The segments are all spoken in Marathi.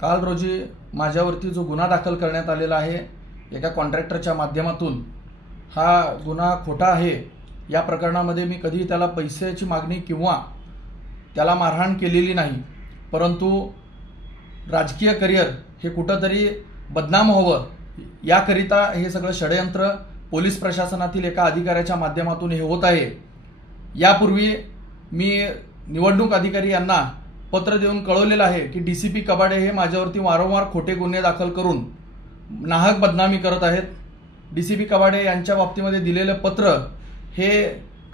काल रोजी माझ्यावरती जो गुन्हा दाखल करण्यात आलेला आहे एका कॉन्ट्रॅक्टरच्या माध्यमातून, हा गुन्हा खोटा आहे। या प्रकरणामध्ये मी कधी त्याला पैशाची मागणी किंवा त्याला मारहाण केलेली नाही, परंतु राजकीय करिअर हे कुठंतरी बदनाम व्हावं याकरिता हे सगळं षडयंत्र पोलीस प्रशासनातील एका अधिकाऱ्याच्या माध्यमातून हे होत आहे। यापूर्वी मी निवडणूक अधिकारी यांना पत्र देऊन कळवलेलं आहे की डीसीपी कबाडे हे माझ्यावरती वारंवार खोटे गुन्हे दाखल करून नाहक बदनामी करत आहेत। डीसीपी कबाडे यांच्या बाबतीमध्ये दिलेलं पत्र हे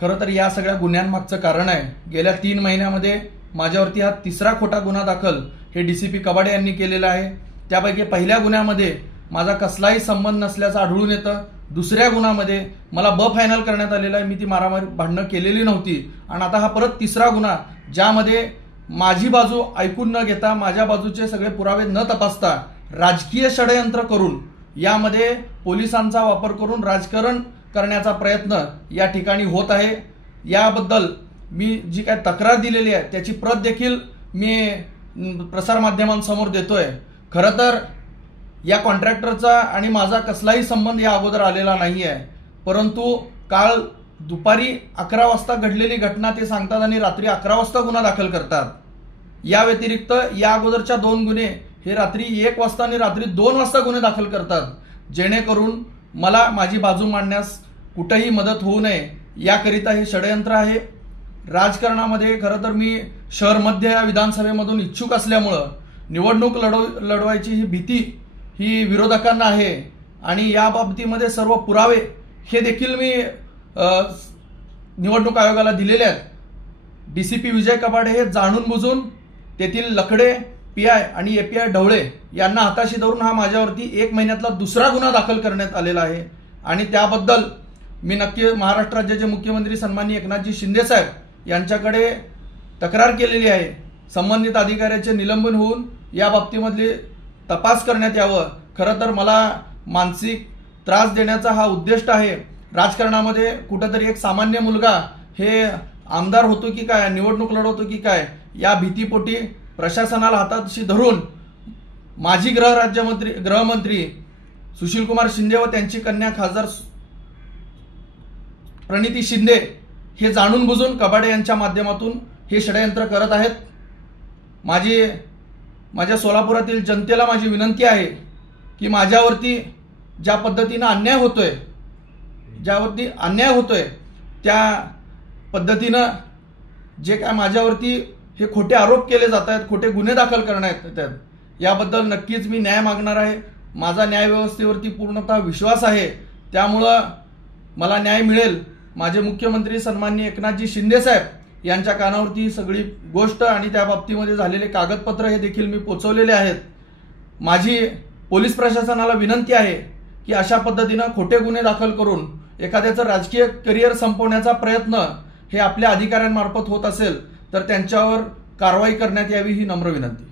खरं तर या सगळ्या गुन्ह्यांमागचं कारण आहे। गेल्या 3 महिन्यामध्ये माझ्यावरती हा तिसरा खोटा गुन्हा दाखल हे डीसीपी कबाडे यांनी केलेला आहे। त्यापैकी पहिल्या गुन्ह्यामध्ये माझा कसलाही संबंध नसल्याचं आढळून येतं। दुसऱ्या गुन्ह्यामध्ये मला फायनल करण्यात आलेला आहे, मी ती मारामारी भांडणं केलेली नव्हती। आणि आता हा परत तिसरा गुन्हा ज्यामध्ये माझी बाजू ऐकून न घेता, माझ्या बाजूचे सगळे पुरावे न तपासता राजकीय षडयंत्र करून यामध्ये पोलिसांचा वापर करून राजकारण करण्याचा प्रयत्न या ठिकाणी होत आहे। याबद्दल मी जी काय तक्रार दिलेली आहे त्याची प्रत देखील मी प्रसारमाध्यमांसमोर देतोय। खरं तर या कॉन्ट्रॅक्टरचा आणि माझा कसलाही संबंध या अगोदर आलेला नाही आहे, परंतु काल दुपारी 11 वाजता घडलेली घटना ते सांगतात आणि रात्री 11 वाजता गुन्हा दाखल करतात। या व्यतिरिक्त या अगोदरच्या 2 गुन्हे हे रात्री 1 वाजता आणि रात्री 2 वाजता गुन्हे दाखल करतात, जेणेकरून मला माझी बाजू मांडण्यास कुठेही मदत होऊ नये याकरिता हे षडयंत्र आहे। राजकारणामध्ये खरं तर मी शहर मध्य या विधानसभेमधून इच्छुक असल्यामुळं निवडणूक लढवायची ही भीती ही विरोधकांना आहे आणि या बाबतीमध्ये सर्व पुरावे हे देखील मी निवडणूक आयोगाला दिलेले आहेत। डीसीपी विजय कबाडे हे जाणून बुजून तेथील लकडे पीआय आणि एपीआय ढवळे यांना हाताशी धरून हा माझ्यावरती 1 महिन्यातला दुसरा गुन्हा दाखल करण्यात आलेला आहे आणि त्याबद्दल मी नक्की महाराष्ट्र राज्याचे मुख्यमंत्री सन्माननीय एकनाथजी शिंदे साहेब यांच्याकडे तक्रार केलेली आहे। संबंधित अधिकाऱ्याचे निलंबन होऊन या बाबतीमधले तपास करण्यात यावं। खरं तर मला मानसिक त्रास देण्याचा हा उद्दिष्ट आहे। राजकारणामध्ये कुठेतरी एक सामान्य मुलगा हे आमदार होतो की काय, निवडणूक लढवतो की काय, या भीतीपोटी प्रशासनाला हाताशी धरून माजी गृहमंत्री सुशीलकुमार शिंदे व त्यांची कन्या खासदार प्रणिती शिंदे हे जाणून बुजून कबाडे यांच्या माध्यमातून हे षडयंत्र करत आहेत। माझ्या सोलापुरातील जनतेला माझी विनंती आहे की माझ्यावरती ज्या पद्धतीने अन्याय होतोय त्या पद्धतीनं जे काय माझ्यावरती हे खोटे आरोप केले जात आहेत, खोटे गुन्हे दाखल करण्यात येतात, याबद्दल नक्कीच मी न्याय मागणार आहे। माझा न्याय व्यवस्थेवरती पूर्णतः विश्वास आहे, त्यामुळं मला न्याय मिळेल। माझे मुख्यमंत्री सन्माननीय एकनाथजी शिंदे साहेब यांच्या कानावरती सगळी गोष्ट आणि त्या बाबतीमध्ये झालेले कागदपत्र हे देखील मी पोचवलेले आहेत। माझी पोलीस प्रशासनाला विनंती आहे की अशा पद्धतीनं खोटे गुन्हे दाखल करून एखाद्याचं राजकीय करिअर संपवण्याचा प्रयत्न हे आपल्या अधिकाऱ्यांमार्फत होत असेल तर त्यांच्यावर कारवाई करण्यात यावी ही नम्र विनंती।